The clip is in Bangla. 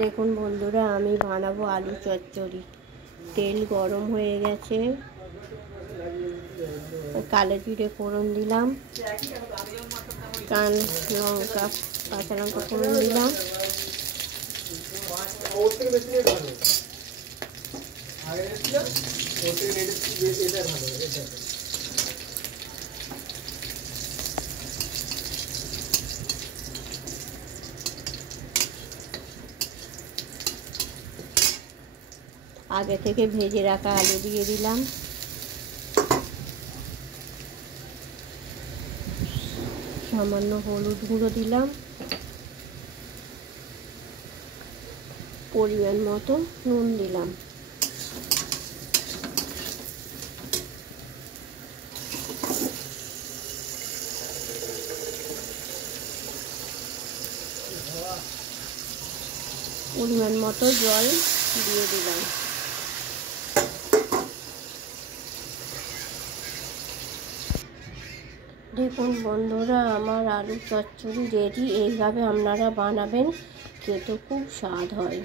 দেখুন বন্ধুরা, আমি বানাবো আলু চচ্চড়ি। তেল গরম হয়ে গেছে, কালো জিরে ফোড়ন দিলাম, লঙ্কা কাঁচা লঙ্কা ফোড়ন দিলাম, আগে থেকে ভেজে রাখা আলু দিয়ে দিলাম, সামান্য হলুদ গুঁড়ো দিলাম, পরিমাণ মতো নুন দিলাম, পরিমাণ মতো জল দিয়ে দিলাম। দেখুন বন্ধুরা, আমার আলু চচ্চড়ি রেডি। এইভাবে আপনারা বানাবেন, খেতে খুব স্বাদ হয়।